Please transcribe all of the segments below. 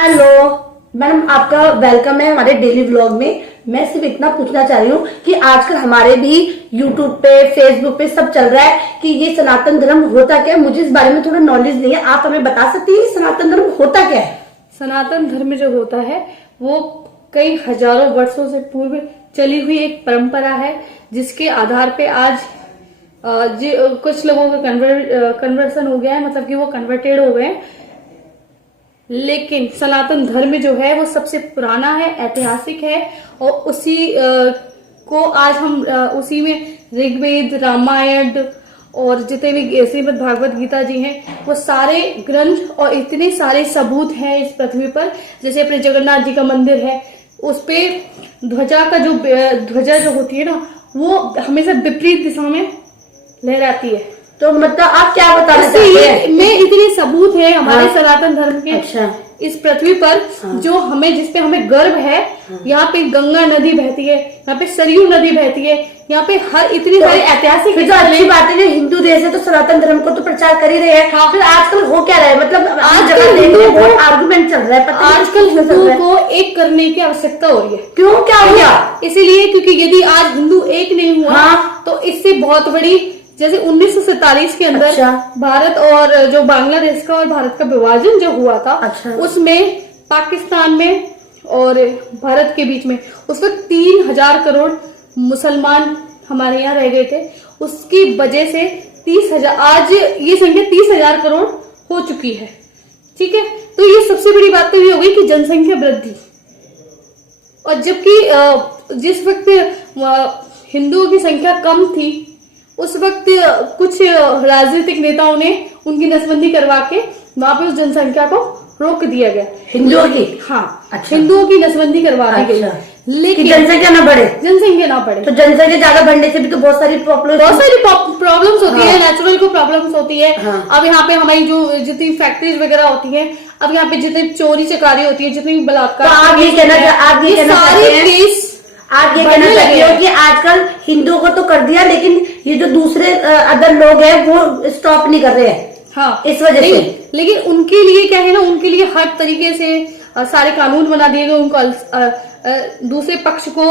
Hello madam, आपका welcome है हमारे डेली व्लॉग में। मैं सिर्फ इतना पूछना चाह रही हूँ कि आजकल हमारे भी यूट्यूब पे, फेसबुक पे सब चल रहा है कि ये सनातन धर्म होता क्या है। मुझे इस बारे में थोड़ा नॉलेज नहीं है, आप हमें बता सकती हैं कि सनातन धर्म होता क्या है। सनातन धर्म जो होता है वो कई हजारों वर्षों से पूर्व चली हुई एक परंपरा है, जिसके आधार पे आज कुछ लोगों का कन्वर्सन हो गया है, मतलब कि वो कन्वर्टेड हो गए हैं। लेकिन सनातन धर्म जो है वो सबसे पुराना है, ऐतिहासिक है, और उसी को आज हम उसी में ऋग्वेद, रामायण और जितने भी श्रीमद् भागवत गीता जी हैं, वो सारे ग्रंथ और इतने सारे सबूत हैं इस पृथ्वी पर। जैसे अपने जगन्नाथ जी का मंदिर है, उस पे ध्वजा जो होती है ना, वो हमेशा विपरीत दिशा में लहराती है। तो मतलब आप क्या बताना चाहते हैं? में इतने सबूत है हमारे सनातन धर्म के। अच्छा। इस पृथ्वी पर जो हमें, जिसपे हमें गर्व है, यहाँ पे गंगा नदी बहती है, यहाँ पे सरयू नदी बहती है, यहाँ पे हर इतनी सारी ऐतिहासिक तो अच्छी बात है। हिंदू देश है तो सनातन धर्म को तो प्रचार कर ही रहे हैं। हाँ। फिर आजकल हो क्या रहा है, मतलब आजकल बहुत आर्गुमेंट चल रहा है, पता नहीं आजकल हिंदुओं को एक करने की आवश्यकता हो रही है। क्यों, क्या हो गया? इसीलिए क्योंकि यदि आज हिंदू एक नहीं हुआ, हाँ। तो इससे बहुत बड़ी, जैसे 1947 के अंदर अच्छा। भारत और जो बांग्लादेश का और भारत का विभाजन जो हुआ था, अच्छा। उसमें पाकिस्तान में और भारत के बीच में उस वक्त 3,000 करोड़ मुसलमान हमारे यहाँ रह गए थे। उसकी वजह से 30,000, आज ये संख्या 30,000 करोड़ हो चुकी है। ठीक है, तो ये सबसे बड़ी बात तो ये हो गई कि जनसंख्या वृद्धि। और जबकि जिस वक्त हिंदुओं की संख्या कम थी, उस वक्त कुछ राजनीतिक नेताओं ने उनकी नसबंदी करवा के वहां पे उस जनसंख्या को रोक दिया गया। हिंदुओं की? हाँ। अच्छा। हिंदुओं की नसबंदी करवा दी गई। अच्छा। लेकिन जनसंख्या ना बढ़े। जनसंख्या ना बढ़े तो जनसंख्या ज्यादा बढ़ने से भी तो बहुत सारी प्रॉब्लम्स होती है, हाँ। नेचुरल को प्रॉब्लम्स होती है। हाँ। अब यहाँ पे हमारी जो जितनी फैक्ट्रीज वगैरह होती है, अब यहाँ पे जितनी चोरी चकारी होती है, जितनी बलात्कार, तो आप ये कहना सारे केस आप ये कहना चाहते हो कि आजकल हिंदुओं को तो कर दिया, लेकिन ये जो दूसरे अदर लोग हैं वो स्टॉप नहीं कर रहे हैं। हाँ, इस वजह से। लेकिन उनके लिए क्या है ना, उनके लिए हर तरीके से सारे कानून बना दिए गए। उनको दूसरे पक्ष को,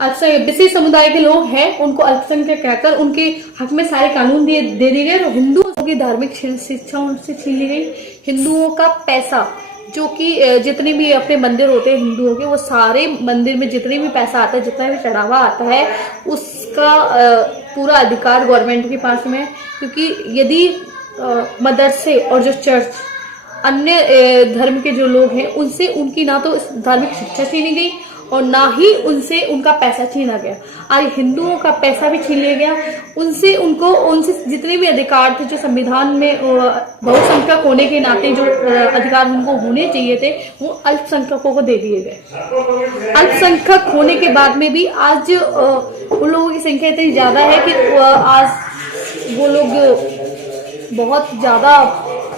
अच्छा विशेष समुदाय के लोग हैं उनको अल्पसंख्यक कहकर उनके हक में सारे कानून दे दिए गए। और हिंदुओं की धार्मिक शिक्षा उनसे छीन ली गई। हिंदुओं का पैसा, जो कि जितने भी अपने मंदिर होते हैं हिंदुओं के, वो सारे मंदिर में जितने भी पैसा आता है, जितना भी चढ़ावा आता है, उसका पूरा अधिकार गवर्नमेंट के पास में है। क्योंकि यदि मदरसे और जो चर्च, अन्य धर्म के जो लोग हैं, उनसे उनकी ना तो धार्मिक शिक्षा छीनी गई और ना ही उनसे उनका पैसा छीना गया। आज हिंदुओं का पैसा भी छीन लिया गया। उनसे जितने भी अधिकार थे, जो संविधान में बहुसंख्यक होने के नाते जो अधिकार उनको होने चाहिए थे, वो अल्पसंख्यकों को दे दिए गए। अल्पसंख्यक होने के बाद में भी आज उन लोगों की संख्या इतनी ज्यादा है कि आज वो लोग बहुत ज्यादा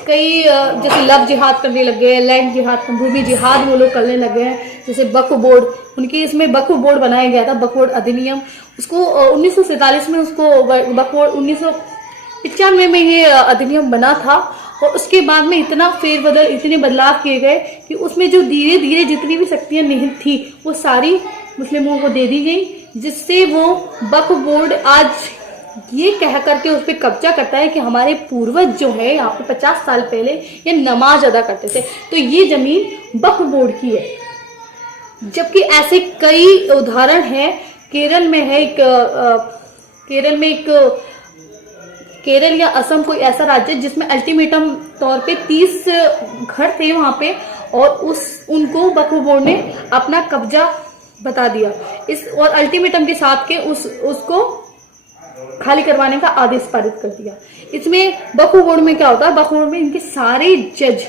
कई जैसे लव जिहाद करने लगे हैं, लैंड जिहाद, भूमि जिहाद वो लोग करने लगे हैं। जैसे वक्फ बोर्ड, उनके इसमें वक्फ बोर्ड बनाया गया था, वक्फ बोर्ड अधिनियम, उसको 1947 में उसको वक्फ बोर्ड, 1995 में ये अधिनियम बना था। और उसके बाद में इतने बदलाव किए गए कि उसमें जो धीरे धीरे जितनी भी शक्तियां निहित थी, वो सारी मुस्लिमों को दे दी गई, जिससे वो वक्फ बोर्ड आज ये कह करके उस पर कब्जा करता है कि हमारे पूर्वज जो है यहाँ पे 50 साल पहले ये नमाज अदा करते थे, तो ये जमीन वक्फ बोर्ड की है। जबकि ऐसे कई उदाहरण हैं। केरल में है केरल या असम कोई ऐसा राज्य जिसमें अल्टीमेटम तौर पे 30 घर थे वहां पे, और उनको वक्फ बोर्ड ने अपना कब्जा बता दिया और अल्टीमेटम के साथ के उसको खाली करवाने का आदेश पारित कर दिया। इसमें वक्फ बोर्ड में क्या होता है, वक्फ बोर्ड में इनके सारे जज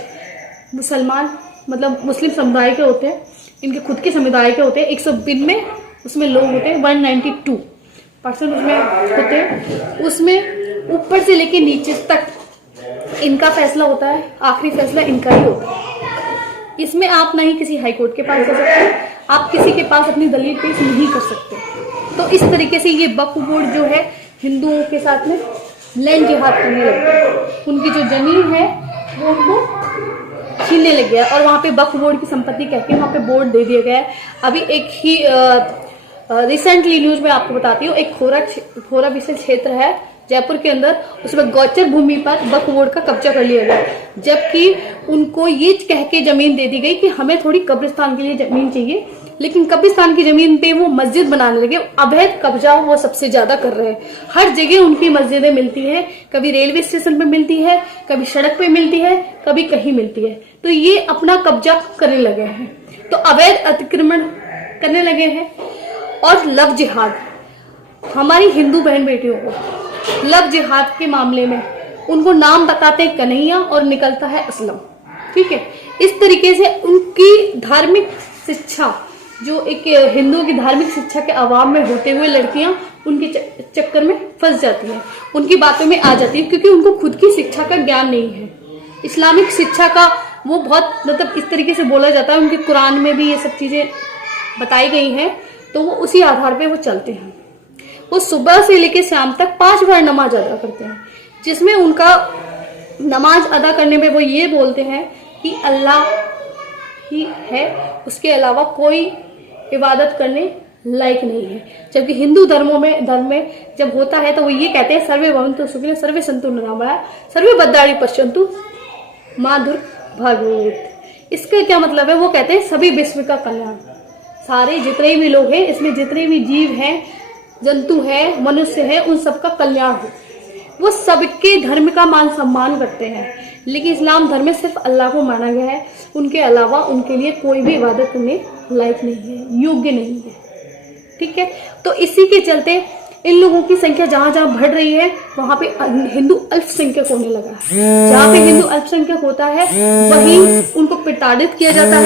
मुसलमान, मतलब मुस्लिम समुदाय के होते हैं, इनके खुद के समुदाय के होते हैं। 120 में उसमें लोग होते हैं, 192% उसमें होते हैं। उसमें ऊपर से लेके नीचे तक इनका फैसला होता है, आखिरी फैसला इनका ही होता है। इसमें आप ना ही किसी हाईकोर्ट के पास जा सकते, आप किसी के पास अपनी दलील पेश नहीं कर सकते। तो इस तरीके से ये वक्फ बोर्ड जो है हिंदुओं के साथ में लैंड जिहाद करने लगते हैं। उनकी जो जमीन है वो उनको छीनने लग गया और वहाँ पे वक्फ बोर्ड की संपत्ति कह के वहाँ पे बोर्ड दे दिया गया है। अभी एक ही रिसेंटली न्यूज में आपको बताती हूँ, एक खोरा विशेष क्षेत्र है जयपुर के अंदर, उसमें गौचर भूमि पर वक्फ बोर्ड का कब्जा कर लिया गया, जबकि उनको ये कह के जमीन दे दी गई कि हमें थोड़ी कब्रिस्तान के लिए जमीन चाहिए, लेकिन कब्रिस्तान की जमीन पे वो मस्जिद बनाने लगे। अवैध कब्जा वो सबसे ज्यादा कर रहे हैं। हर जगह उनकी मस्जिदें मिलती है, कभी रेलवे स्टेशन पे मिलती है, कभी सड़क पे मिलती है, कभी कहीं मिलती है। तो ये अपना कब्जा करने लगे हैं, तो अवैध अतिक्रमण करने लगे हैं। और लव जिहाद, हमारी हिंदू बहन बेटियों को लव जिहाद के मामले में उनको नाम बताते हैं कन्हैया और निकलता है असलम, ठीक है। इस तरीके से उनकी धार्मिक शिक्षा, जो एक हिंदुओं की धार्मिक शिक्षा के अभाव में होते हुए लड़कियां उनके चक्कर में फंस जाती हैं, उनकी बातों में आ जाती है, क्योंकि उनको खुद की शिक्षा का ज्ञान नहीं है। इस्लामिक शिक्षा का वो बहुत मतलब इस तरीके से बोला जाता है, उनके कुरान में भी ये सब चीजें बताई गई हैं, तो वो उसी आधार पे वो चलते हैं। वो सुबह से लेकर शाम तक 5 बार नमाज अदा करते हैं, जिसमें उनका नमाज अदा करने में वो ये बोलते हैं कि अल्लाह ही है, उसके अलावा कोई इबादत करने लायक नहीं है। जबकि हिंदू धर्म में जब होता है तो वो ये कहते हैं सर्वे भवन्तु सुखिनः सर्वे सन्तु निरामयाः सर्वे भद्राणि पश्यन्तु माँ दुर्गा भागवत। इसका क्या मतलब है? वो कहते हैं सभी विश्व का कल्याण, सारे जितने भी लोग हैं, इसमें जितने भी जीव हैं, जंतु है, मनुष्य है, उन सबका कल्याण हो। वो सबके धर्म का मान सम्मान करते हैं, लेकिन इस्लाम धर्म में सिर्फ अल्लाह को माना गया है, उनके अलावा उनके लिए कोई भी इबादत करने लायक नहीं है, योग्य नहीं है, ठीक है। तो इसी के चलते इन लोगों की संख्या जहां जहां बढ़ रही है वहां पे हिंदू अल्पसंख्यक होने लगा है। जहां पे हिंदू अल्पसंख्यक होता है वहीं उनको प्रताड़ित किया जाता है।